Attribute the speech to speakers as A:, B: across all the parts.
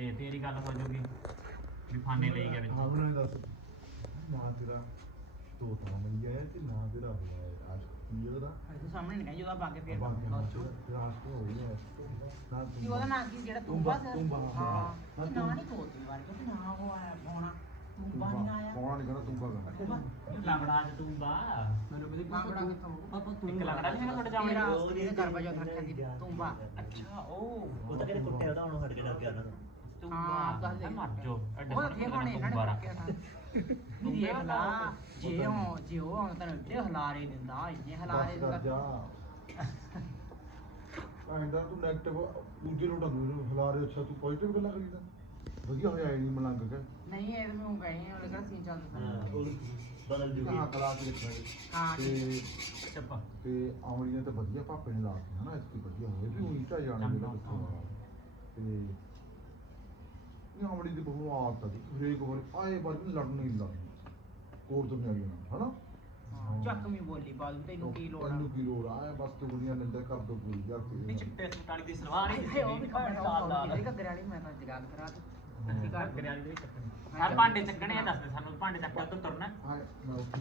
A: ਤੇ ਤੇਰੀ ਗੱਲ ਹੋ ਜੂਗੀ ਵੀ ਫਾਨੇ ਲਈ ਗਿਆ ਵਿੱਚ।
B: ਹਾਂ ਉਹਨਾਂ ਨੇ ਦੱਸ ਮਾਂ ਤੇਰਾ ਤੋਤਾ ਮਿਲ ਗਿਆ ਤੇ ਮਾਂ ਤੇਰਾ ਹੋਇਆ ਆਸ਼ਕ ਕੀ ਉਹਦਾ
C: ਤੂੰ ਸਾਹਮਣੇ ਨਹੀਂ ਕਹਿੰਦਾ ਬਾਗੇ ਫੇਰ
B: ਤੇਰਾ ਆਸ਼ਕ ਹੋ ਗਿਆ
C: ਕੀ ਉਹਦਾ ਨਾਂ ਕੀ ਜਿਹੜਾ ਤੁੰਬਾ ਸਰ
B: ਤੁੰਬਾ
C: ਹਾਂ ਨਾਂ ਨਹੀਂ ਤੋਤੀ ਵਾਰ ਕਿ ਨਾਂ ਉਹ ਆਇਆ ਹੋਣਾ ਤੁੰਬਾ ਨਹੀਂ ਆਇਆ
B: ਕੌਣ ਨਹੀਂ ਕਹਿੰਦਾ ਤੁੰਬਾ ਕਹਿੰਦਾ
A: ਲੰਗੜਾ ਚ ਤੂੰਬਾ
C: ਮੈਨੂੰ ਕਦੇ ਬਾਗੜਾ ਕਿੱਥੋਂ ਪਾਪਾ
A: ਇੱਕ ਲੰਗੜਾ ਨਹੀਂ ਹੈਗਾ ਤੁਹਾਡੇ ਜਾਮਣੇ
C: ਮੇਰਾ ਉਹਦੇ ਘਰ ਬਾਜਾ ਰੱਖਿਆ ਸੀ ਤੁੰਬਾ
A: ਅੱਛਾ ਉਹ
D: ਤਾਂ ਕਿਹੜੇ ਕੁੱਟੇ ਉਹਦਾ ਹੁਣ ਹਟ ਕੇ ਲੱਗ ਗਿਆ ਨਾ
C: ਹਾਂ
A: ਤੁੰਬਾ
C: ਗੱਲ
A: ਮਰ ਜੋ ਐਡੇ
C: ਉਹ
A: ਸੋਹਣੇ
C: ਫੇਰ ਹੁਣ ਇਹਨਾਂ ਨੇ
A: ਤੁੰਬਾ
C: ਰੱਖਿਆ ਤਾਂ ਵੀ ਦੇਖ ਲਾ ਜੇ ਉਹ ਹੁਣ ਤੈਨੂੰ ਇੱਡੇ ਹਲਾਰੇ ਦਿੰਦਾ ਇੰਨੇ ਹਲਾਰੇ
B: ਬਸ ਕਰ ਜਾ ਆਇੰਦਾ ਤੂੰ ਨੈਗੇਟਿਵ ਦੂਜੇ ਨੂੰ ਢੰਗੂ ਹਲਾ ਰਹੇ ਅੱਛਾ ਤੂੰ ਪੋਜ਼ਿਟਿਵ ਗੱਲਾਂ ਕਰੀਦਾ ਵਧੀਆ ਹੋਇਆ ਨਹੀਂ ਮਲੰਗ ਕੇ
C: ਨਹੀਂ ਇਹ ਮੈਂ ਗਈ ਉਹਨੇ ਕਿਹੜਾ ਸੀਨ ਚੱਲਦਾ
D: ਉਹ ਬਦਲ ਜੂਗੀ
B: ਹਾਂ ਕਲਾ ਕੇ ਲਿਖਣਾ
C: ਹਾਂ
B: ਤੇ
A: ਚੱਪਾ
B: ਤੇ ਆਮਲੀਆਂ ਤਾਂ ਵਧੀਆ ਭਾਪੇ ਨੇ ਲਾਤੀ ਹਨਾ ਇਸ ਕੀ ਵਧੀਆ ਹੋਏ ਵੀ ਉਹੀ ਚਾ ਜਾਣੇ ਜਿਹੜਾ ਕਿੱਥੋਂ ਆ ਤੇ ਇਹ ਆਮਲੀ ਦੀ ਬਹੁਤ ਆਦਤ ਹੈ ਹਰੇਕ ਵਾਰ ਆਏ ਵਾਰ ਵੀ ਲੜਨ ਨਹੀਂ ਲੱਗਦਾ ਕੋਰ ਤੋਂ ਨਹੀਂ ਆਈ ਨਾ ਹਨਾ
C: ਚੱਕਵੀਂ ਬੋਲੀ ਬਾਲ ਤੈਨੂੰ ਕੀ ਲੋੜ ਆ
B: ਤੈਨੂੰ ਕੀ ਲੋੜ ਆ ਬਸ ਤੂੰ ਦੁਨੀਆ ਨਿੰਦਾ ਕਰ ਦੋ ਪੂਰੀ ਯਾਰ
A: ਨਹੀਂ ਚਿੱਟੇ ਸੂਟ ਵਾਲੀ ਦੀ ਸਲਵਾਰ ਹੀ
C: ਉਹ ਵੀ ਖਬਰ ਲਾਲ ਘੱਗਰ ਵਾਲੀ ਮੈਂ ਤਾਂ ਜਗਾਗ ਕਰਾ ਦੂੰ ਕੀ ਕਰ
A: ਕਰਿਆ ਦੀ ਯਾਰ ਭਾਂਡੇ ਚੱਕਣੇ ਆ ਦੱਸ ਦੇ ਸਾਨੂੰ ਭਾਂਡੇ ਚੱਕ ਕੇ ਤੁਰਨਾ
B: ਹਾਂ ਮੈਂ ਉੱਠੀ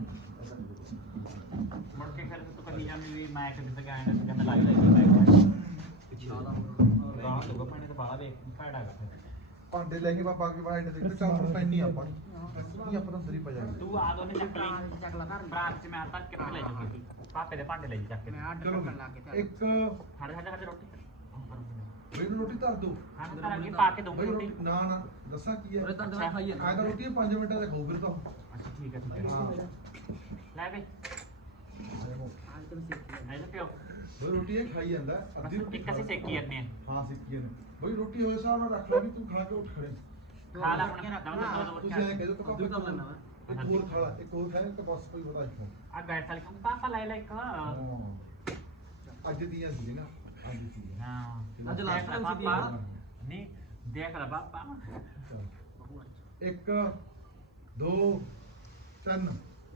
A: ਮੁੜ ਕੇ ਫਿਰ ਤੂੰ ਕਹੀ ਜਾਂਦੀ ਵੀ ਮੈਂ ਕਿਤੇ ਤੇ ਗਾਇਨ ਤੇ ਮੈਂ ਲਾਈ ਲਈ ਬੈਗ
D: ਪਿੱਛੇ
A: ਰਾਹ ਤੋਂ ਪਾਣੀ ਤੇ ਬਾਲਾ ਵੇ ਫਾਇਦਾ ਕਰ
B: ਭਾਂਡੇ ਲੈ ਕੇ ਬਾਬਾ ਕੇ ਬਾਹਰ ਦੇ ਚਾਹ ਪੈਣੀ ਆਪਾਂ ਨਹੀਂ ਆਪਾਂ ਤਾਂ ਸਰੀ ਪਾ ਜਾਗੇ
A: ਤੂੰ ਆ ਦੋਨੇ ਚੱਕ ਲਈ
C: ਚੱਕ ਲਾ ਧਰ
A: ਬਰਾਤ ਚ ਮੈਂ ਤੱਕ ਕੇ ਲੈ ਜਾਊਂਗੀ ਪਾਪੇ ਦੇ ਭਾਂਡੇ ਲਈ ਚੱਕ ਕੇ
C: ਮੈਂ ਆਰਡਰ ਕਰਨ ਲਾ ਕੇ ਤੇ
B: ਇੱਕ
A: ਹੜ ਰੋਟੀ
B: ਮੈਨੂੰ ਰੋਟੀ ਧਰ ਦੋ
A: ਹਾਂ ਤਾਂ ਅੱਗੇ ਪਾ ਕੇ ਦਊਂਗੀ
B: ਬਈ
A: ਰੋਟੀ
B: ਨਾ ਨਾ ਦੱਸਾਂ ਕੀ ਹੈ
D: ਉਰੇ ਤਾਂ ਦਵਾ ਖਾਈਏ
B: ਮੈਂ ਤਾਂ ਰੋਟੀ 5 ਮਿੰਟਾਂ ਦੇ ਖਾਊ ਫਿਰ ਤਾਂ
A: ਅੱਛਾ ਠੀਕ ਹੈ
B: ਹਾਂ
A: ਲੈ ਵੇ
C: ਆਜ ਤੱਕ ਸਿੱਖੀ
A: ਐ ਪਿਓ
B: ਉਹ ਰੋਟੀ ਇਹ ਖਾਈ ਜਾਂਦਾ ਅੱਧੀ ਰੋਟੀ
A: ਇੱਕ ਅਸੀਂ ਸੇਕੀ ਜਾਂਦੇ ਆ
B: ਹਾਂ ਸਿੱਕੀ ਨੇ ਬਈ ਰੋਟੀ ਹੋਏ ਹਿਸਾਬ ਨਾਲ ਰੱਖ ਲੈ ਵੀ ਤੂੰ ਖਾ ਕੇ ਉੱਠ ਖੜੇ
A: ਖਾ ਲਾ ਹੁਣ ਦੋ
B: ਤੁਸੀਂ ਐਂ ਕਹਿ ਦੋ ਤਾਂ
D: ਅੱਧੀ ਕਰ ਲੈਣਾ
B: ਇੱਕ ਹੋਰ ਖਾ ਲਾ ਇੱਕ ਹੋਰ ਖਾਏ ਤਾਂ ਬਸ ਕੋਈ ਪਤਾ ਨਹੀਂ
A: ਆ ਗੈਸ ਵਾਲੀ ਕਹਿੰਦਾ ਪਾਪਾ ਲੈ ਲੈ ਇੱਕ
B: ਅੱਜ ਦੀਆਂ ਸੀ ਨਾ ਅੱਜ ਸੀ
A: ਹਾਂ
D: ਅੱਜ last time ਸੀ
A: ਪਾਪਾ ਨਹੀਂ ਦੇਖ ਲੈ ਪਾਪਾ
B: 1 2 3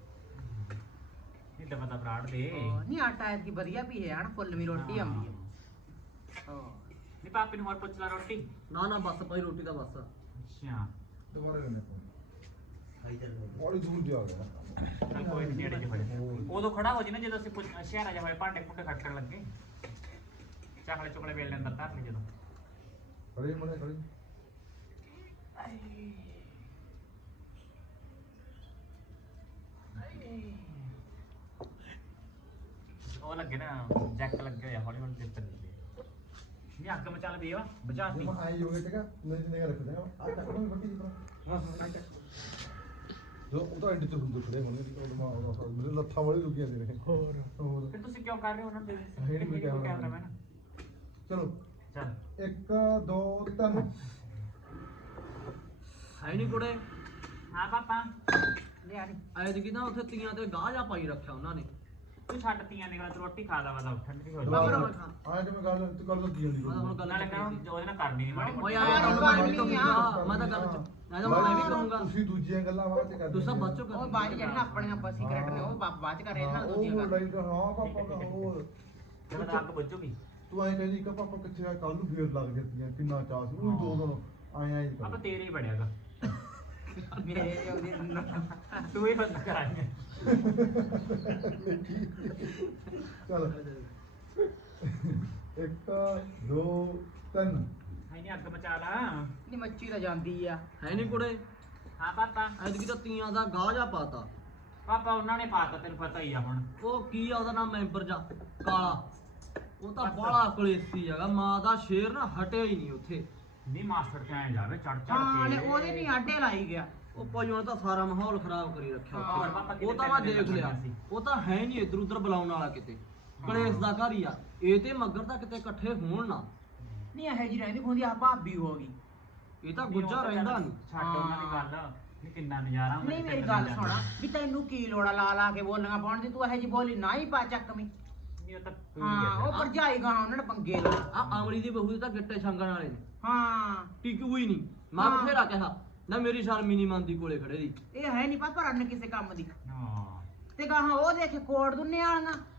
A: ਇਹ ਤਾਂ ਪਤਾ ਬਰਾੜ ਦੇ
C: ਨਹੀਂ ਆਟਾ ਐਤਕੀ ਵਧੀਆ ਵੀ ਹੈ ਹਣ ਫੁੱਲ ਵੀ ਰੋਟੀ ਆਉਂਦੀ ਹੈ ਹਾਂ
A: ਨਹੀਂ ਪਾਪੇ ਨੂੰ ਹੋਰ ਪੁੱਛ ਲੈ ਰੋਟੀ
D: ਨਾ ਨਾ ਬਸ ਭਾਈ ਰੋਟੀ ਦਾ ਬਸ
A: ਅੱਛਾ
B: ਦੁਬਾਰਾ ਕਰਨੇ
D: ਖਾਈ ਚੱਲ
B: ਬੜੀ ਦੂਰ ਜਾ ਗਿਆ
A: ਚੱਲ ਕੋਈ ਨਹੀਂ ਨੇੜੇ ਜਿਹੇ ਉਦੋਂ ਖੜਾ ਹੋ ਜੀ ਨਾ ਜਦੋਂ ਅਸੀਂ ਸ਼ਹਿਰਾਂ ਜਾ ਹੋਏ ਭਾਂਡੇ ਭੁੰਡੇ ਖੜਕਣ ਲੱਗੇ ਚਾਕਲੇ ਚੁਕਲੇ ਵੇਲ ਅੰਦਰ ਧਰ ਲਈ ਜਦੋਂ
B: ਖੜੀ ਮਨੇ ਖੜੀ
A: ਉਹ ਲੱਗੇ ਨਾ ਜੈਕ ਲੱਗੇ ਹੋਇਆ ਹੌਲੀ ਹੌਲੀ ਦਿੱਤ ਨਹੀਂ ਅੱਗ ਮਚਾ ਲਵੇ ਵਾ ਬੁਝਾਤੀ
B: ਮੈਂ ਆਈ ਹੋ ਗਿਆ ਠੀਕ ਹੈ ਮੇਰੀ ਨਿਗਾਹ ਰੱਖ ਦੇ ਆ ਚੱਕ ਲਓ ਵੱਡੀ ਦੀ ਹਾਂ ਹਾਂ ਜੋ ਉਹ ਤਾਂ ਐਂਡ ਤੇ ਹੁੰਦੇ ਖੜੇ ਹੋਣੇ ਸੀ ਉਹ ਮਾਂ ਮੇਰੇ ਲੱਥਾਂ ਵਾਲੀ ਰੁਕੀਆਂ ਨੇ ਹੋਰ
A: ਫਿਰ ਤੁਸੀਂ ਕਿਉਂ ਕਰ ਰਹੇ ਹੋ ਉਹਨਾਂ ਦੇ
B: ਹੈ ਨੀ ਕੋਈ
A: ਕੈਮਰਾਮੈਨ
B: ਚਲੋ
A: ਚੱਲ
B: 1 2 3
D: ਹੈ ਨਹੀਂ ਕੁੜੇ
A: ਹਾਂ ਪਾਪਾ
C: ਲਿਆ ਨੀ
D: ਐਦ ਕੀ ਨਾ ਉੱਥੇ ਤੀਆਂ ਤੇ ਗਾਹ ਜਾ ਪਾਈ ਰੱਖਿਆ ਉਹਨਾਂ ਨੇ
A: ਤੂੰ ਛੱਡ ਤੀਆਂ ਨਿਕਲ ਤੂੰ ਰੋਟੀ ਖਾ ਦਾ ਵਾ ਠੰਡੀ ਹੋ
D: ਬਾਬਾ
A: ਜਾ
D: ਰੋਟੀ
B: ਆਏ ਕਿ ਮੈਂ ਗੱਲ ਤੇ ਕਰ ਲੱਗੀ ਜਾਂਦੀ
D: ਮੈਂ ਤਾਂ ਹੁਣ ਗੱਲ
A: ਨਾਲੇ
D: ਕੀਤੀ
A: ਕਹਿੰਦਾ
D: ਸੀ।
A: ਉਹਦੇ ਨਾਲ ਕਰਨੀ ਨਹੀਂ ਮਾੜੀ
D: ਓਏ
A: ਮੋਟੀ
D: ਆਇਆ ਤਾਂ ਮੈਂ ਵੀ ਕਹੂੰਗਾ ਮੈਂ ਤਾਂ ਗੱਲ ਚ ਮੈਂ ਤਾਂ ਮੈਂ ਵੀ ਕਹੂੰਗਾ
B: ਤੁਸੀਂ ਦੂਜੀਆਂ ਗੱਲਾਂ ਬਾਅਦ ਚ ਕਰਦੇ
D: ਤੂੰ ਸਭ ਬੱਚੋ
C: ਉਹ ਬਾਅਦ ਜਿਹੜੀਆਂ ਆਪਣੀਆਂ ਆਪਾਂ ਸਿਗਰਟ ਨੇ ਉਹ ਬਾਅਦ ਚ ਕਰ ਰਹੇ ਨਾਲ ਦੂਜੀਆਂ
B: ਉਹ
C: ਕਰ
B: ਲਾਈਟ ਹਾਂ ਪਾਪਾ ਦਾ ਹੋਰ
A: ਜਦੋਂ ਅੱਗ ਬੁੱਝੂਗੀ
B: ਤੂੰ ਐਂ ਕਹਿੰਦੀ ਕਿ ਪਾਪਾ ਕਿੱਥੇ ਆ ਕੱਲ ਨੂੰ ਫੇਰ ਲੱਗ ਜਾਂਦੀਆਂ ਕਿੰਨਾ ਚਾਹ ਸੀ ਉਹ ਦੋ ਦਿਨ ਆਏ ਆਏ
A: ਪਾਪਾ ਤੇਰੇ ਹੀ ਬੜਿਆਗਾ
C: ਮੇਰੇ ਉਹਦੀ
A: ਤੂੰ ਹੀ ਬੰਦ ਕਰਾਂਗੇ
B: ਚਲ 1 2 3
A: ਹਾਈ ਨਹੀਂ ਅੱਗ ਮਚਾ ਲਾ
C: ਨਹੀਂ ਮੱਛੀ ਤਾਂ ਜਾਂਦੀ ਆ
D: ਹੈ ਨਹੀਂ ਕੁੜੇ
A: ਹਾਂ ਪਾਪਾ
D: ਐਦ ਕੀ ਤਾਂ ਤੀਆਂ ਦਾ ਗਾਹ ਜਾ ਪਾਤਾ
A: ਪਾਪਾ ਉਹਨਾਂ ਨੇ ਪਾਤਾ ਤੈਨੂੰ ਪਤਾ ਹੀ ਆ ਹੁਣ
D: ਉਹ ਕੀ ਆ ਉਹਦਾ ਨਾਮ ਮੈਂਬਰ ਜਾ ਕਾਲਾ ਉਹ ਤਾਂ ਬਾਲਾ ਕਲੇਸੀ ਹੈਗਾ ਮਾਂ ਦਾ ਸ਼ੇਰ ਨਾ ਹਟਿਆ ਹੀ ਨਹੀਂ ਉੱਥੇ
A: ਨਹੀਂ ਮਾਸਟਰ ਤੇ ਆਏ ਜਾਵੇ ਚੜ ਚੜ
C: ਹਾਂ
A: ਕੇ
C: ਲੈ ਉਹਦੇ ਵੀ ਆਟੇ ਲਾਈ ਗਿਆ
D: ਉਹ ਭਾਈ ਹੁਣ ਤਾਂ ਸਾਰਾ ਮਾਹੌਲ ਖਰਾਬ ਕਰੀ ਰੱਖਿਆ
C: ਹਾਂ,
D: ਉੱਥੇ।
A: ਪਾਪਾ ਕਿਤੇ
D: ਉਹ ਤਾਂ ਮੈਂ
A: ਪੈਸੇ
D: ਦੇਖ ਲਿਆ
A: ਲੱਗਣੇ ਸੀ।
D: ਉਹ ਤਾਂ ਹੈ ਨਹੀਂ ਇੱਧਰ ਉੱਧਰ ਬੁਲਾਉਣ ਵਾਲਾ ਕਿਤੇ ਕਲੇਸ਼ ਦਾ ਘਰ ਹੀ ਆ ਇਹ ਤੇ ਮੱਗਰ ਤਾਂ ਕਿਤੇ ਇਕੱਠੇ ਹੋਣ ਨਾ
C: ਨਹੀਂ ਇਹ ਜੀ ਰਹਿੰਦੀ ਖੁੰਦੀ ਆ ਭਾਬੀ ਹੋ ਗਈ
D: ਇਹ ਤਾਂ ਗੁੱਜਾ ਰਹਿੰਦਾ ਨਹੀਂ
A: ਛੱਡ ਉਹਨਾਂ ਦੀ ਗੱਲ ਨਹੀਂ ਕਿੰਨਾ ਨਜ਼ਾਰਾ ਹੁੰਦਾ
C: ਨਹੀਂ
A: ਕਿਤੇ
C: ਮੇਰੀ ਗੱਲ
A: ਨਜ਼ਾਰਾ।
C: ਸੁਣਾ ਵੀ ਤੈਨੂੰ ਕੀ ਲੋੜ ਆ ਲਾ ਲਾ ਕੇ ਬੋਲੀਆਂ ਪਾਉਣ ਦੀ ਤੂੰ ਇਹ ਜੀ ਬੋਲੀ ਨਾ ਹੀ ਪਾ ਚੱਕਵੀਂ
A: ਨਹੀਂ ਉਹ ਤਾਂ
C: ਹਾਂ ਉਹ ਭਰਜਾਈ ਗਾ ਉਹਨਾਂ ਨੇ ਪੰਗੇ ਲਾ
D: ਆ ਅਮਲੀ ਦੀ ਬਹੂ ਦੇ ਤਾਂ ਗਿੱਟੇ ਛੰਗਣ ਵਾਲੇ ਨੇ
C: ਹਾਂ
D: ਟਿਕੂ ਹੀ ਨਹੀਂ ਮੈਂ
C: ਹਾਂ।
D: ਬਥੇਰਾ ਕਿਹਾ ਨਾ ਮੇਰੀ ਸ਼ਰਮੀ ਨਹੀਂ ਮੰਨਦੀ ਕੋਲੇ ਖੜੇ ਦੀ
C: ਇਹ ਹੈ ਨਹੀਂ ਪਤਾ ਰਨ ਕਿਸੇ ਕੰਮ ਦੀ
A: ਹਾਂ
C: ਤੇ ਗਾਹਾਂ ਉਹ ਦੇਖੇ ਕੋੜ ਦੁੰਨੇ ਵਾਲੀਆਂ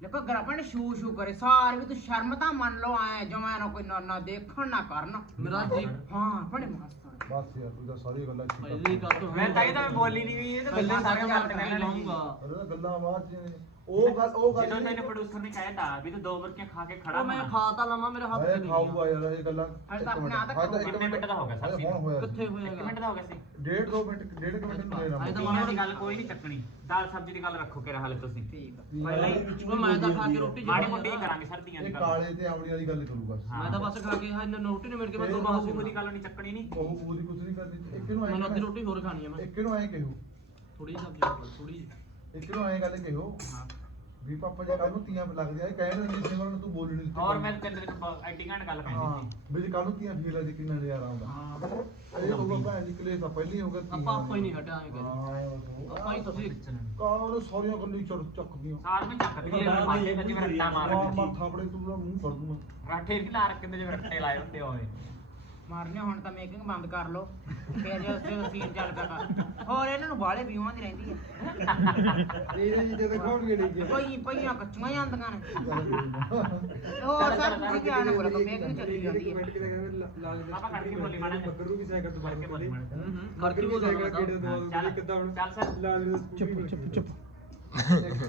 C: ਦੇਖੋ ਗਰਾਪਣ ਸ਼ੂ ਸ਼ੂ ਕਰੇ ਸਾਰ ਵੀ ਤੂੰ ਸ਼ਰਮ ਤਾਂ ਮੰਨ ਲਓ ਆਏ ਜਮਾ ਨਾ ਕੋਈ ਨਾ ਦੇਖਣ ਨਾ ਕਰਨ
D: ਮੇਰਾ ਜੀ
C: ਹਾਂ ਬੜੇ ਮਸਤ
B: ਬਸ ਯਾਰ ਤੂੰ ਤਾਂ ਸਾਰੀ ਗੱਲਾਂ ਅੱਛੀ
D: ਪਹਿਲੀ ਗੱਲ ਤਾਂ
A: ਮੈਂ ਤਾਂ ਇਹ ਤਾਂ ਬੋਲੀ ਨਹੀਂ ਵੀ ਇਹ ਤਾਂ ਗੱਲਾਂ ਸਾਰੀਆਂ ਮਾਰਦੇ ਨੇ
D: ਲਾਉਂਗਾ
B: ਅਰੇ ਗੱਲਾਂ ਬਾਅਦ ਚ ਉਹ ਗੱਲ
A: ਜਦੋਂ ਤੈਨੂੰ ਪ੍ਰੋਡਿਊਸਰ ਨੇ ਕਹਿਤਾ ਵੀ ਤੂੰ 2 ਬਰਕੀਆਂ ਖਾ ਕੇ ਖੜਾ
D: ਉਹ ਮੈਂ ਖਾ ਤਾਂ ਲਵਾਂ ਮੇਰੇ ਹੱਥ
B: ਹਾਏ
D: ਚ
B: ਖਾਊਗਾ ਯਾਰ ਇਹ ਗੱਲਾਂ
C: ਹਾਲੇ ਤਾਂ ਆਪਣੇ ਆਪ ਤੱਕ
A: ਕਿੰਨੇ ਮਿੰਟ ਦਾ ਹੋ ਗਿਆ ਸਰ
B: ਹੁਣ ਹੋਇਆ
D: ਕਿੱਥੇ
A: 1
D: ਹੋਏਗਾ
A: ਮਿੰਟ ਦਾ ਹੋ ਗਿਆ ਸੀ
B: ਡੇਢ 2 ਮਿੰਟ ਡੇਢ ਕੁ ਮਿੰਟ ਨੂੰ ਦੇ
D: ਹਾਏ ਤਾਂ
A: ਤੀਆਂ ਦੀ ਗੱਲ ਕੋਈ ਨਹੀਂ ਚੱਕਣੀ ਦਾਲ ਸਬਜ਼ੀ ਦੀ ਗੱਲ ਰੱਖੋ ਕਿਹੜਾ ਹਾਲੇ ਤੁਸੀਂ
C: ਠੀਕ ਆ
A: ਪਹਿਲਾਂ ਹੀ
D: ਉਹ ਮੈਂ ਤਾਂ ਖਾ ਕੇ ਰੋਟੀ
A: ਮਾੜੀ ਮੋਟੀ ਹੀ ਕਰਾਂਗੇ ਸਰਦੀਆਂ ਦੀ
B: ਇਹ
A: ਗੱਲ
B: ਕਾਲੇ ਤੇ ਆਮਲੀ ਵਾਲੀ ਗੱਲ ਕਰੂ ਬਸ
A: ਹਾਂ।
D: ਮੈਂ ਤਾਂ ਬਸ ਖਾ ਕੇ ਹਾਂ ਰੋਟੀ ਨਹੀਂ ਮਿਲ ਕੇ ਮੈਂ
B: ਇਹ
D: ਦੋ
A: ਬਾਹੂ
D: ਬਾਹੂ
A: ਦੀ ਗੱਲ ਨਹੀਂ ਚੱਕਣੀ ਨਹੀਂ
B: ਉਹ ਪੂਰੀ ਕੁਝ ਨਹੀਂ ਕਰਦੀ ਇੱਕ ਨੂੰ
D: ਮੈਂ ਅੱਧੀ
B: ਐਂ
D: ਰੋਟੀ ਹੋਰ ਖਾਣੀ ਹੈ ਮੈਂ
B: ਇੱਕ ਨੂੰ ਐਂ ਕਹੋ
D: ਥੋੜੀ ਸਬਜ਼ੀ ਥੋੜੀ
B: ਇੱਕ ਨੂੰ ਐਂ ਗੱਲ ਕਹੋ
A: ਹਾਂ
B: ਵੀ ਪਾਪਾ ਜੇ ਕੱਲ ਨੂੰ ਤੀਆਂ ਲੱਗਦੇ ਆ ਕਹਿਣ ਨਹੀਂ ਸਿਮਰਨ ਨੂੰ ਤੂੰ ਬੋਲਣੀ ਨਹੀਂ
A: ਔਰ ਮੈਂ ਤੇਰੇ ਨਾਲ ਐਡੀ ਘੰਟ ਗੱਲ
B: ਹਾਂ
A: ਕਹਿੰਦੀ ਸੀ
B: ਵੀ ਜੇ ਕੱਲ ਨੂੰ ਤੀਆਂ ਫੀਲ ਆ ਜੀ ਕਿੰਨਾ ਨਜ਼ਾਰਾ ਆਉਂਦਾ
A: ਹਾਂ
B: ਇਹ ਉਹ ਭੈਣ ਜੀ ਕਲੇਸ਼ ਤਾਂ ਪਹਿਲੀ ਹੋ ਗਿਆ
D: ਆਪਾਂ ਆਪਾਂ ਹੀ ਨਹੀਂ ਹਟਿਆ ਐਂ ਕਹਿੰਦੇ
B: ਹਾਂ
D: ਆਪਾਂ ਹੀ ਤੁਸੀਂ
B: ਕਾਲ ਸਾਰੀਆਂ ਗੱਲਾਂ ਚੜ ਚੱਕਦੀਆਂ
A: ਸਾਰ ਮੈਂ ਚੱਕ ਕੇ ਮਾਰੇ ਤੇ ਜਿਵੇਂ ਰੱਟਾ ਮਾਰ
B: ਮਾਥਾ ਆਪਣੇ ਤੂੰ ਦਾ ਮੂੰਹ ਫੜ ਦੂੰਗਾ
A: ਰਾਠੇ ਨਹੀਂ ਲਾ ਰੱਖਦੇ ਜਿਵੇਂ ਰੱਟੇ ਲਾਏ ਹੁੰਦੇ ਹੋਏ
C: ਮਾਰਨੇ ਹੁਣ ਤਾਂ ਮੇਕਿੰਗ ਬੰਦ ਕਰ ਲਓ ਫੇਰ ਜੇ ਉਸੇ ਸੀਨ ਚੱਲ ਪਿਆ ਕਰ ਹੋਰ ਇਹਨਾਂ ਨੂੰ ਬਾਲੇ ਵਿਊਆਂ ਦੀ ਰਹਿੰਦੀ ਹੈ
E: ਇਹ ਜੀ ਤੇ ਦਿਖਾਉਣਗੇ ਨਹੀਂ
C: ਕੋਈ ਪਈਆਂ ਕੱਚੀਆਂ ਜਾਂਦੀਆਂ ਨੇ ਹੋਰ ਸਰ ਤੁਸੀਂ ਕਿਹਾ ਨਾ ਬੋਲੋ ਮੇਕਿੰਗ ਚੱਲੀ ਜਾਂਦੀ ਹੈ
E: ਕਮੈਂਟ ਕਿਹਦਾ ਕਹਿੰਦੇ ਲਾ ਦੇ
A: ਪਾਪਾ ਕੱਢ ਕੇ ਬੋਲੀ ਮਾੜਾ ਜਿਹਾ।
E: ਬੱਕਰੂ ਵੀ ਸਾਈਕਲ ਤੋਂ
A: ਕਰਕੇ
E: ਬਾਹਰ
A: ਬੋਲੀ ਮਾੜਾ ਜਿਹਾ।
D: ਖਰਚੀ ਬੋਲ
E: ਸਾਈਕਲ ਕਿਹੜੇ
A: ਹਾਂ,
E: ਦੋ
A: ਚੱਲ
E: ਕਿੱਦਾਂ ਹੁਣ
A: ਚੱਲ ਸਰ
E: ਲਾ ਦੇ ਚੁੱਪ
B: ਇੱਕ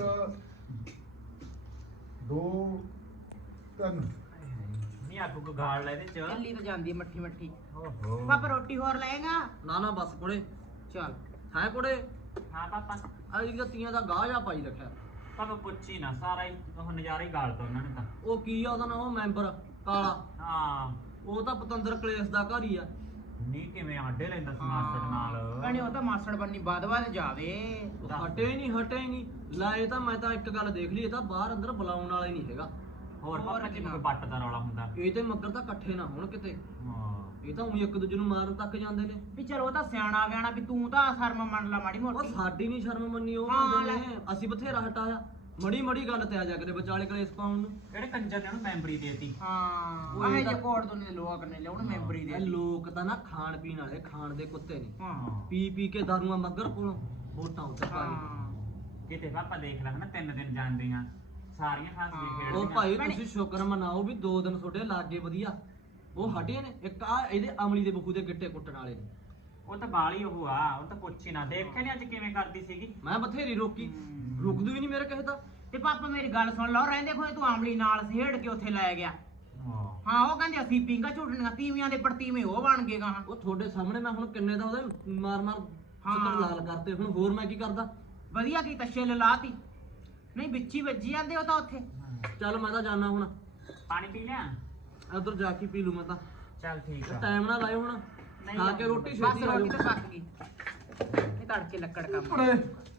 B: ਦੋ ਤਿੰਨ
A: ਨਹੀਂ ਆਖੂ ਕੋ ਗਾਲ ਲੈ ਇਹਦੇ ਚ
C: ਚੱਲੀ ਤਾਂ ਜਾਂਦੀ ਹੈ ਮੱਠੀ ਮੱਠੀ
A: ਓਹੋ
C: ਪਾਪਾ ਰੋਟੀ ਹੋਰ ਲਏਗਾ
D: ਨਾ ਨਾ ਬਸ ਕੋੜੇ
C: ਚੱਲ
D: ਹੈ ਕੋੜੇ
A: ਹਾਂ ਪਾਪਾ
D: ਅੱਜ ਦੀਆਂ ਤੀਆਂ ਦਾ ਗਾਹ ਜਾ ਪਾਈ ਰੱਖਿਆ
A: ਪਾਪਾ ਪੁੱਛੀ ਨਾ ਸਾਰਾ ਹੀ ਉਹ ਨਜ਼ਾਰਾ ਹੀ ਗਾਲਤਾ ਉਹਨਾਂ ਨੇ ਤਾਂ
D: ਉਹ ਕੀ ਆ ਉਹਦਾ ਨਾਮ ਉਹ ਮੈਂਬਰ ਕਾਲਾ
A: ਹਾਂ
D: ਉਹ ਤਾਂ ਪਤੰਦਰ ਕਲੇਸ਼ ਦਾ ਘਰ ਹੀ ਆ
A: ਨਹੀਂ ਕਿਵੇਂ ਆਡੇ ਲੈਂਦਾ ਸੀ ਮਾਸਟਰ ਨਾਲ
C: ਭੈਣੇ ਉਹ ਤਾਂ ਮਾਸੜ ਬੰਨੀ ਵੱਧ ਜਾਵੇ
D: ਉਹ ਹਟੇ ਹੀ ਨਹੀਂ ਲਾਏ ਤਾਂ ਮੈਂ ਤਾਂ ਇੱਕ ਗੱਲ ਦੇਖ ਲਈ ਇਹ ਤਾਂ ਬਾਹਰ ਅੰਦਰ ਬੁਲਾਉਣ ਵਾਲਾ ਹੀ ਨਹੀਂ ਹੈਗਾ
A: ਹੋਰ
C: ਹੋਰ
A: ਪਾਪਾ ਜਿਵੇਂ
C: ਕਿੰਨਾ?
A: ਕੋਈ ਬੱਟ ਦਾ ਰੌਲਾ ਹੁੰਦਾ
D: ਇਹ ਤੇ ਮੱਗਰ ਤਾਂ ਇਕੱਠੇ ਨਾ ਹੋਣ ਕਿਤੇ
A: ਹਾਂ
D: ਇਹ ਤਾਂ ਉਹੀ ਇੱਕ ਦੂਜੇ ਨੂੰ ਮਾਰਨ ਤੱਕ ਜਾਂਦੇ ਨੇ
C: ਵੀ ਚਲੋ ਉਹ ਤਾਂ ਸਿਆਣਾ ਵਿਆਣਾ ਵੀ ਤੂੰ ਤਾਂ ਸ਼ਰਮ ਮੰਨ ਲਾ ਮਾੜੀ
D: ਉਹ
C: ਮੋਟੀ
D: ਸਾਡੀ ਨਹੀਂ ਸ਼ਰਮ ਮੰਨੀ ਉਹ
C: ਹਾਂ,
D: ਬੰਦੇ ਨੇ ਅਸੀਂ ਬਥੇਰਾ ਹਟਾਇਆ ਮੜੀ ਗੱਲ ਤੇ ਆ ਜਾ ਕਰੇ ਵਿਚਾਲੇ ਕਲੇਸ਼ ਪਾਉਣ ਨੂੰ
A: ਕਿਹੜੇ ਕੰਜਰ ਨੇ ਉਹਨੂੰ ਮੈਂਬਰੀ ਦੇਤੀ
C: ਹਾਂ
D: ਉਹ
C: ਆਹ
D: ਇਹਦਾ-
C: ਜੇ ਕੋੜ ਦੁਨੀਆ ਦੇ ਲੋਕ ਨੇ ਲਿਆਉਣ ਮੈਂਬਰੀ
D: ਇਹ
C: ਦੇ
D: ਲੋਕ ਤਾਂ ਨਾ ਖਾਣ ਪੀਣ ਵਾਲੇ ਖਾਣ ਦੇ ਕੁੱਤੇ ਨੇ
C: ਹਾਂ
D: ਪੀ ਕੇ ਦਾਰੂਆਂ ਮੱਗਰ ਕੋਲੋਂ ਵੋਟਾਂ ਉੱਤੇ ਪਾ ਲਈ
C: ਹਾਂ
A: ਕਿਤੇ ਪਾਪਾ ਦੇਖ ਲੈ ਹਨਾ 3 ਦਿਨ ਜਾਂਦੀਆਂ ਸਾਰੀਆਂ ਹੱਸਦੀਆਂ
C: ਹਾਂ।
A: ਖੇਡਦੀਆਂ
D: ਉਹ ਭਾਈ
C: ਭੈਣੇ-
D: ਤੁਸੀਂ ਸ਼ੁਕਰ ਮਨਾਓ ਵੀ 2 ਦਿਨ ਤੁਹਾਡੇ ਲਾਗੇ ਵਧੀਆ ਉਹ ਹਟੇ ਨੇ ਇੱਕ ਆ ਇਹਦੇ ਅਮਲੀ ਦੇ ਬਖੂ ਦੇ ਗਿੱਟੇ ਕੁੱਟਣ ਵਾਲੇ ਨੇ
A: ਉਹ ਤਾਂ ਬਾਲੀ ਉਹ ਆ ਉਹ ਤਾਂ ਪੁੱਛ ਹੀ ਨਾ ਦੇਖਿਆ ਨਹੀਂ ਅੱਜ ਕਿਵੇਂ ਕਰਦੀ ਸੀਗੀ
D: ਮੈਂ ਬਥੇਰੀ ਰੋਕੀ ਰੁਕਦੂ ਹੀ ਨਹੀਂ ਮੇਰੇ ਕਿਸੇ ਦਾ
C: ਤੇ ਪਾਪਾ ਮੇਰੀ ਗੱਲ ਸੁਣ ਲਓ ਰਹਿੰਦੇ ਕੋਈ ਤੂੰ ਆਮਲੀ ਨਾਲ ਸਿਹੜ ਕੇ ਉੱਥੇ ਲੈ ਗਿਆ
A: ਹਾਂ
C: ਹਾਂ ਉਹ ਕਹਿੰਦੇ ਅਸੀਂ ਪੀਂਗਾ ਝੂਟਣੀਆਂ ਤੀਵੀਆਂ ਦੇ ਪਰਤੀਵੇਂ ਉਹ ਬਣ ਗਏ ਗਾਹਾਂ
D: ਉਹ ਤੁਹਾਡੇ ਸਾਹਮਣੇ ਮੈਂ ਹੁਣ ਕਿੰਨੇ ਦਾ ਉਹਦੇ ਮਾਰ
C: ਹਾਂ।
D: ਸੱਤਰ ਲਾਲ ਕਰਤੇ ਹੁਣ ਹੋਰ ਮੈਂ ਕੀ ਕਰਦਾ
C: ਵਧੀਆ ਕੀਤਾ ਛਿੱਲ ਲਾਤੀ ਨਹੀਂ ਵਿੱਚੀ ਵੱਜੀ ਜਾਂਦੇ ਉਹ ਤਾਂ ਉੱਥੇ
D: ਚੱਲ ਮੈਂ ਤਾਂ ਜਾਣਾ ਹੁਣ
A: ਪਾਣੀ ਪੀ ਲਿਆ
D: ਉਧਰ ਜਾ ਕੇ ਪੀ ਲੂ ਮੈਂ ਤਾਂ
A: ਚੱਲ ਠੀਕ ਆ
D: ਟਾਈਮ ਨਾਲ ਲਾਇਓ ਹੁਣ
A: ਨਹੀਂ
D: ਖਾ ਕੇ ਰੋਟੀ
C: ਬਸ
D: ਛੇਤੀ
C: ਰੋਟੀ
D: ਆਇਓ
C: ਤਾਂ ਪੱਕ ਗਈ ਇਹ ਤੜਕੇ ਲੱਕੜ ਕੰਮ
A: ਹੋਰ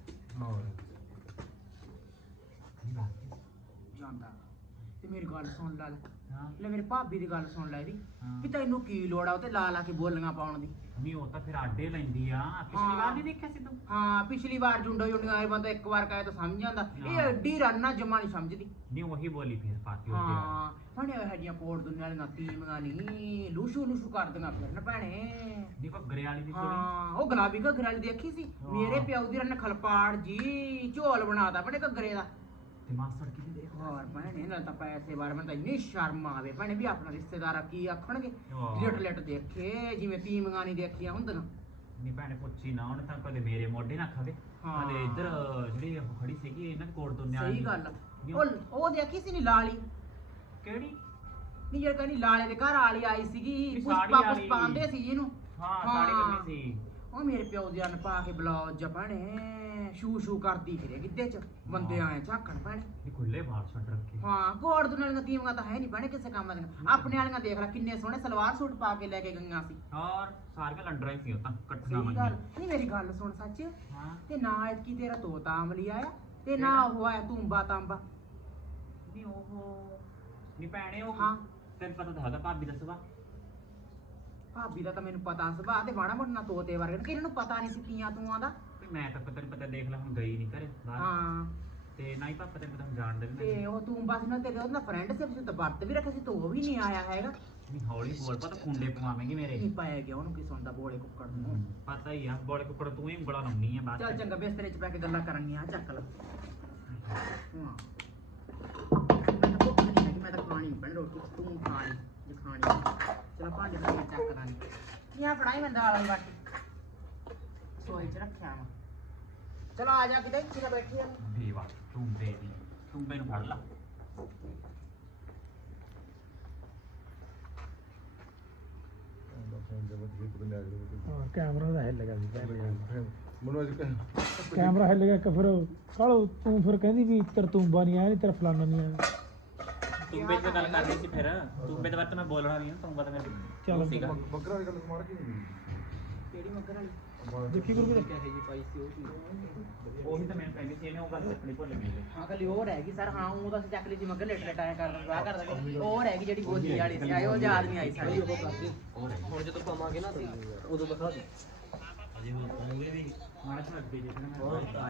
C: ਜਾਂਦਾ ਤੇ ਮੇਰੀ ਗੱਲ ਸੁਣ ਲੈ
A: ਹਾਂ
C: ਲੈ ਮੇਰੇ ਭਾਬੀ ਦੀ ਗੱਲ ਸੁਣ ਲੈ ਇਹਦੀ
A: ਹਾਂ।
C: ਵੀ ਤੈਨੂੰ ਕੀ ਲੋੜ ਆ ਉਹ ਤੇ ਲਾ ਲਾ ਕੇ ਬੋਲੀਆਂ ਪਾਉਣ ਦੀ
A: ਨਹੀਂ ਉਹ ਤਾਂ ਫਿਰ ਆਡੇ ਲੈਂਦੀ ਆ ਪਿਛਲੀ ਵਾਰ ਨਹੀਂ ਦੇਖਿਆ ਸੀ ਤੂੰ
C: ਹਾਂ ਪਿਛਲੀ ਵਾਰ ਜੁੰਡੋ ਜੁੰਡੀਆਂ ਆਏ ਬੰਦਾ ਇੱਕ ਵਾਰ ਕਹੇ ਤਾਂ ਸਮਝ ਜਾਂਦਾ ਇਹ
A: ਹਾਂ।
C: ਐਡੀ ਰੰਨਾ ਜਮਾ ਨਹੀਂ ਸਮਝਦੀ
A: ਨਹੀਂ ਉਹੀ ਬੋਲੀ ਫਿਰ ਪਾਤੀ ਉਹਦੇ
C: ਹਾਂ ਭੈਣੇ ਇਹ ਜੀਆਂ ਕੋੜ ਦੁਨੀਆਂ ਵਾਲੀਆਂ ਤੀਮੀਆਂ ਨਹੀਂ ਲੂਸ਼ੂ ਲੂਸ਼ੂ ਕਰਦੀਆਂ ਫਿਰਨ ਭੈਣੇ
A: ਨਹੀਂ ਘੱਗਰੇ ਵਾਲੀ ਦੀ ਥੋੜੀ
C: ਹਾਂ ਉਹ ਗੁਲਾਬੀ ਘੱਗਰੇ ਵਾਲੀ ਦੇਖੀ ਸੀ
A: ਹਾਂ।
C: ਮੇਰੇ ਪਿਓ ਦੀ ਰਨ ਖਲਪਾੜ ਜੀ ਝੋਲ ਬਣਾਤਾ ਭੈਣੇ ਘੱਗਰੇ ਦਾ
A: ਤੇ ਮਾਸੜ ਕੀ ਦੇਖ
C: ਹੋਰ ਭੈਣੇ ਨਾਲ ਤਾਂ ਪੈਸੇ ਬਾਰੇ ਮੈਨੂੰ ਤਾਂ ਇੰਨੀ ਸ਼ਰਮ ਆਵੇ ਭੈਣੇ ਵੀ ਆਪਣਾ ਰਿਸ਼ਤੇਦਾਰ ਆ ਕੀ ਆਖਣਗੇ
A: ਹਾਂ।
C: ਲਿਟ ਲਿਟ ਦੇਖੇ ਜਿਵੇਂ ਤੀਮੀਆਂ ਨਹੀਂ ਦੇਖੀਆਂ ਹੁੰਦੀਆਂ
A: ਨਹੀਂ ਭੈਣੇ ਪੁੱਛੀ ਨਾ ਉਹਨੇ ਤਾਂ ਕਦੇ ਮੇਰੇ ਮੋਢੇ ਨਾ ਖਾਵੇ
C: ਹਾਂ।
A: ਕਦੇ ਇੱਧਰ ਜਿਹੜੀ ਉਹ ਖੜੀ ਸੀਗੀ ਇਹਨਾਂ ਦੇ ਕੋਲ ਤੋਂ ਨਿਆਣੀ
C: ਸਹੀ ਗੱਲ ਆ। ਉਹ ਦੇਖੀ ਸੀ ਨੀ ਲਾਲੀ
A: ਕਿਹੜੀ
C: ਨੀ ਜਿਹੜੀ ਕਹਿੰਦੀ ਲਾਲੇ ਦੇ ਘਰ ਵਾਲੀ ਆਈ ਸੀਗੀ
A: ਵੀ
C: ਪੁਸ਼ਪਾ
A: ਸਾੜੀ ਵਾਲੀ।
C: ਪੁਸ਼ਪਾਂਦੇ ਸੀ ਜਿਹਨੂੰ
A: ਹਾਂ ਸਾੜੀ ਬੰਨੀ ਸੀ
C: ਉਹ ਮੇਰੇ ਪਿਓ ਦੇ ਅੰਨ ਪਾ ਕੇ ਬਲੌਜ ਜਪਣੇ ਸ਼ੂ ਸ਼ੂ ਕਰਦੀ ਫਿਰੇ ਗਿੱਧੇ ਚ ਬੰਦੇ ਆਏ ਝਾਕਣ ਭੈਣੇ
A: ਇਹ ਖੁੱਲੇ ਬਾਹਰ ਛੱਡ ਰੱਖੇ
C: ਹਾਂ ਕੋੜ ਦੁਨੀਆਂ ਦੀਆਂ ਤੀਵੀਆਂ ਤਾਂ ਹੈ ਨਹੀਂ ਭੈਣੇ ਕਿਸੇ ਕੰਮ ਦੀਆਂ ਆਪਣੇ ਵਾਲੀਆਂ ਦੇਖ ਲੈ ਕਿੰਨੇ ਸੋਹਣੇ ਸਲਵਾਰ ਸੂਟ ਪਾ ਕੇ ਲੈ ਕੇ ਗਈਆਂ ਸੀ
A: ਔਰ ਸਾਰੀਆਂ ਲੰਡਰਾਂ ਹੀ ਸੀ ਉਹ ਤਾਂ ਕੱਟਣਾ
C: ਸਹੀ
A: ਮੰਨੀ
C: ਗੱਲ ਨਹੀਂ ਮੇਰੀ ਗੱਲ ਸੁਣ ਸੱਚ
A: ਹਾਂ
C: ਤੇ ਨਾ ਐਤਕੀ ਤੇਰਾ ਤੋਤਾ ਅਮਲੀ ਆਇਆ ਤੇ ਨਾ ਉਹ ਆਇਆ ਤੂੰਬਾ ਤਾਂਬਾ
A: ਨਹੀਂ ਉਹ ਨਹੀਂ ਭੈਣੇ ਉਹ
C: ਹਾਂ।
A: ਤੈਨੂੰ ਪਤਾ ਤਾਂ ਹੈਗਾ ਭਾਬੀ ਦਾ ਸੁਭਾਅ
C: ਭਾਬੀ ਦਾ ਤਾਂ ਮੈਨੂੰ ਪਤਾ ਸੁਭਾਅ ਤੇ ਮਾੜਾ ਮੋਟਾ ਤੋਤੇ ਵਰਗੇ ਨੇ ਕਿ ਇਹਨਾਂ ਨੂੰ ਪਤਾ ਨਹੀਂ ਸੀ ਤੀਆਂ ਤੂਆਂ ਦਾ
A: ਤੇ ਮੈਂ ਤਾਂ ਤੈਨੂੰ ਪਤਾ ਦੇਖ ਲੈ ਹੁਣ ਗਈ ਨਹੀਂ ਘਰੇ ਬਾਹਰ
C: ਹਾਂ
A: ਤੇ ਨਾ ਹੀ ਪਾਪਾ ਤੈਨੂੰ ਪਤਾ ਹੁਣ ਜਾਣਦੇ ਵੀ
C: ਤੇ ਉਹ ਤੂੰ ਬਸ ਨਾ ਤੇਰੇ ਉਹਦਾ ਫਰੈਂਡ ਸੀ ਤੁਸੀਂ ਤਾਂ ਵਰਤ ਵੀ ਰੱਖਿਆ ਸੀ ਤੂੰ ਉਹ ਵੀ ਨਹੀਂ ਆਇਆ ਹੈਗਾ
A: ਨਹੀਂ ਹੌਲੀ ਬੋਲ ਪਤਾ ਖੁੰਡੇ ਪਵਾਵੇਂਗੀ ਮੇਰੇ
C: ਕੀ ਪਾਇਆ ਗਿਆ ਉਹਨੂੰ ਕੀ ਸੁਣਦਾ ਬੋਲੇ ਕੁੱਕੜ ਨੂੰ
A: ਪਤਾ ਹੀ ਆ ਬੋਲੇ ਕੁੱਕੜ ਤੂੰ ਹੀ ਉਂਗਲਾਂ ਲਾਉਣੀ ਆ ਬਾਅਦ
C: ਚੱਲ
A: ਚ
C: ਚੰਗਾ ਬਿਸਤਰੇ 'ਚ ਪੈ ਕੇ ਗੱਲਾਂ ਕਰਨੀਆਂ ਚੱਕ ਲੈ ਹਾਂ ਖਾਣੀ ਪੈਣੀ ਰੋਟੀ ਤੂੰ ਖਾਣੀ ਜੇ ਖਾਣੀ ਚਲੋ ਭਾਂਡੇ ਤਾਂ ਮੈਂ ਚੱਕ ਦਾਂਗੀ ਕੀ ਆ ਫੜਾਈ ਮੈਂ ਦਾਲ ਵਾਲੀ ਬਾਟੀ ਸੋਈ ਚ ਰੱਖਿਆ ਵਾ ਚਲੋ ਆ ਜਾ ਕਿਤੇ ਇੱਥੇ ਤਾਂ ਬੈਠੀ ਆ
A: ਬੇਵਾ ਟੁੰਬੇ ਦੀ ਟੁੰਬੇ ਨੂੰ ਫੜ ਲਾ
E: ਹਾਂ ਕੈਮਰਾ ਦਾ ਹਿੱਲ ਗਿਆ ਸੀ
B: ਮੈਨੂੰ ਅੱਜ
E: ਕੈਮਰਾ ਹਿੱਲ ਗਿਆ ਕਿ ਫਿਰ ਕਾਲੋ ਤੂੰ ਫਿਰ ਕਹਿੰਦੀ ਵੀ ਤਰਤੂੰਬਾ ਨਹੀਂ ਆਇਆ ਨਹੀਂ ਤੇਰਾ ਫਲਾਣਾ ਨਹੀਂ ਆਇਆ
A: ਟੁੰਬੇ ਦੀ ਗੱਲ ਕਰਨੀ ਸੀ ਫਿਰ ਟੁੰਬੇ ਦੇ ਬਾਰੇ ਤਾਂ ਮੈਂ ਬੋਲਣਾ ਨਹੀਂ ਤੁਹਾਨੂੰ ਪਤਾ ਮੇਰੇ
E: ਚੱਲ
A: ਸੀਗਾ
B: ਬੱਕਰਾ ਦੀ ਗੱਲ ਮਾਰ ਕੇ ਨਹੀਂ
C: ਕਿਹੜੀ ਮੱਗਰ ਵਾਲੀ
E: ਦੇਖੀ ਗੁਰੂ
A: ਉਹੀ ਤਾਂ ਮੈਂ ਕਹਿੰਦੀ ਸੀ ਇਹਨੇ ਉਹ ਗੱਲ ਚੱਕਣੀ ਭੁੱਲ ਗਈ
C: ਹਾਂ ਕੱਲੀ ਉਹ ਰਹਿ ਗਈ ਸਰ ਹਾਂ ਉਹ ਤਾਂ ਅਸੀਂ ਚੱਕ ਲਈ ਸੀ ਮੱਗਰ ਲੇਟ ਲੇਟ ਆਇਆ ਕਰਨ ਵਾਹ ਕਰਦਾ ਉਹ ਰਹਿ ਗਈ ਜਿਹੜੀ ਗੋਦੀ ਵਾਲੀ ਸੀ ਆਏ ਉਹ ਯਾਦ ਨਹੀਂ ਆਈ ਸਾਡੀ
D: ਹੁਣ ਜਦੋਂ ਪਾਵਾਂਗੇ ਨਾ ਉਦੋਂ ਦਿਖਾ ਦੇ
A: ਮਾੜਾ ਜਿਹਾ ਅੱਗੇ ਜੇ